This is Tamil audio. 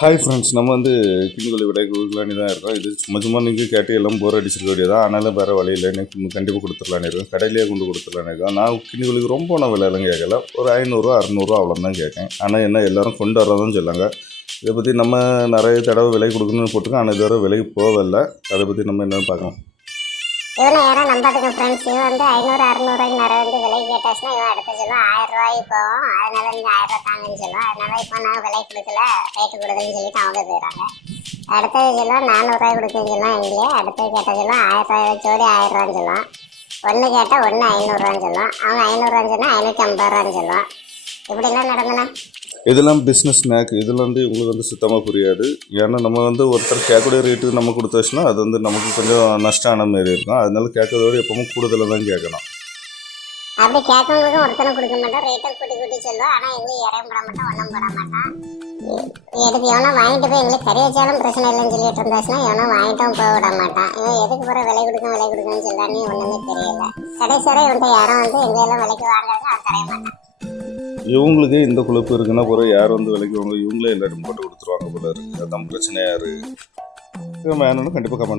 ஹாய் ஃப்ரெண்ட்ஸ் நம்ம வந்து கிண்ணுகளை விடை கொடுக்கலான்னு தான் இருக்கோம். இது சும்மா சும்மா நீங்கள் கேட்டு எல்லாம் போர் அடிச்சிருக்க வேண்டியதான் ஆனாலும் வேறு வழியில் எனக்கு கண்டிப்பாக கொடுத்துடலான்னு இருக்கோம். கடையிலேயே கொண்டு கொடுத்துடலான்னு இருக்கோம். நான் கிண்ணுகளுக்கு ரொம்ப நான் விலையெல்லாம் கேட்கல. ஒரு ஐநூறுரூவா அறநூறுவா அவ்வளோதான் கேட்கேன் ஆனால் என்ன எல்லாரும் கொண்டு வரதான் சொல்லாங்க. இதை பற்றி நம்ம நிறைய தடவை விலை கொடுக்கணும்னு போட்டுருக்கோம். ஆனால் இதுவரை விலைக்கு போகவில்லை அதை பற்றி நம்ம என்னென்னு பார்க்கலாம். இவனை யாரோ நம்பாட்டுங்க ஃப்ரெண்ட்ஸ் இவன் வந்து ஐநூறு அறுநூறுவாய்க்கு நிறைய வந்து விலை கேட்டாச்சுன்னா இவன் அடுத்த சொல்லுவோம் ஆயிரம் ரூபாய் போவோம். அதனால நீங்கள் ஆயிரம் ரூபாய் தாங்கன்னு சொல்லுவோம் அதனால இப்போ நான் விலை கொடுக்கல ரேட்டு கொடுக்குன்னு சொல்லிட்டு அவங்க போயிடுறாங்க. அடுத்தது சொல்லுவோம் நானூறுரூவாய் கொடுக்குன்னு சொல்லுவோம் எங்களே அடுத்தது கேட்டால் சொல்லுவோம் ஆயிரம் ரூபாய் ஜோடி ஆயிரம் ரூபான்னு சொல்லுவோம் ஒன்று கேட்டால் ஒன்று ஐநூறுரூவான்னு சொல்லுவோம் அவங்க ஐநூறுரூவான்னு சொன்னால் ஐநூற்றி ஐம்பது ரூபான்னு சொல்லுவோம் இதெல்லாம் பிஸ்னஸ் ஸ்நாக் இதில் வந்து உங்களுக்கு வந்து சுத்தமாக புரியாது. ஏன்னா நம்ம வந்து ஒருத்தர் கேட்கக்கூடிய ரேட்டு நம்ம கொடுத்தாச்சுன்னா அது வந்து நமக்கு கொஞ்சம் நஷ்டம் ஆன மாதிரி இருக்கும். அதனால கேட்கறதோட எப்பவும் கூடுதலாக தான் கேட்கணும். அப்படி கேட்கவங்களுக்கும் ஒருத்தனை கொடுக்க மாட்டான் ரேட்டை கூட்டி கூட்டி சொல்லுவான் ஆனால் எங்களுக்கு இறையும் போட மாட்டான் ஒன்றும் போட மாட்டான் எடுத்து எவனோ வாங்கிட்டு போய் எங்களுக்கு கறி வச்சாலும் பிரச்சனை இல்லைன்னு சொல்லிட்டு இருந்தாச்சுன்னா எவனோ வாங்கிட்டும் போக விட மாட்டான். இவன் எதுக்கு போகிற விலை கொடுக்கும் விலை கொடுக்குன்னு சொல்றானே ஒன்றுமே தெரியல. கடைசி வரை இவன்ட்ட யாரும் வந்து எங்க எல்லாம் விலைக்கு வாங்குறாங்க அவன் தரைய மாட்டான். இவங்களுக்கு இந்த குழப்பு இருக்குன்னா பிறகு யார் வந்து விலைக்கு வாங்க இவங்களே எல்லாரும் போட்டு கொடுத்துருவாங்க போல இருக்குது அதான் பிரச்சனையாக இருக்குது வேணும்னு கண்டிப்பாக கமெண்ட்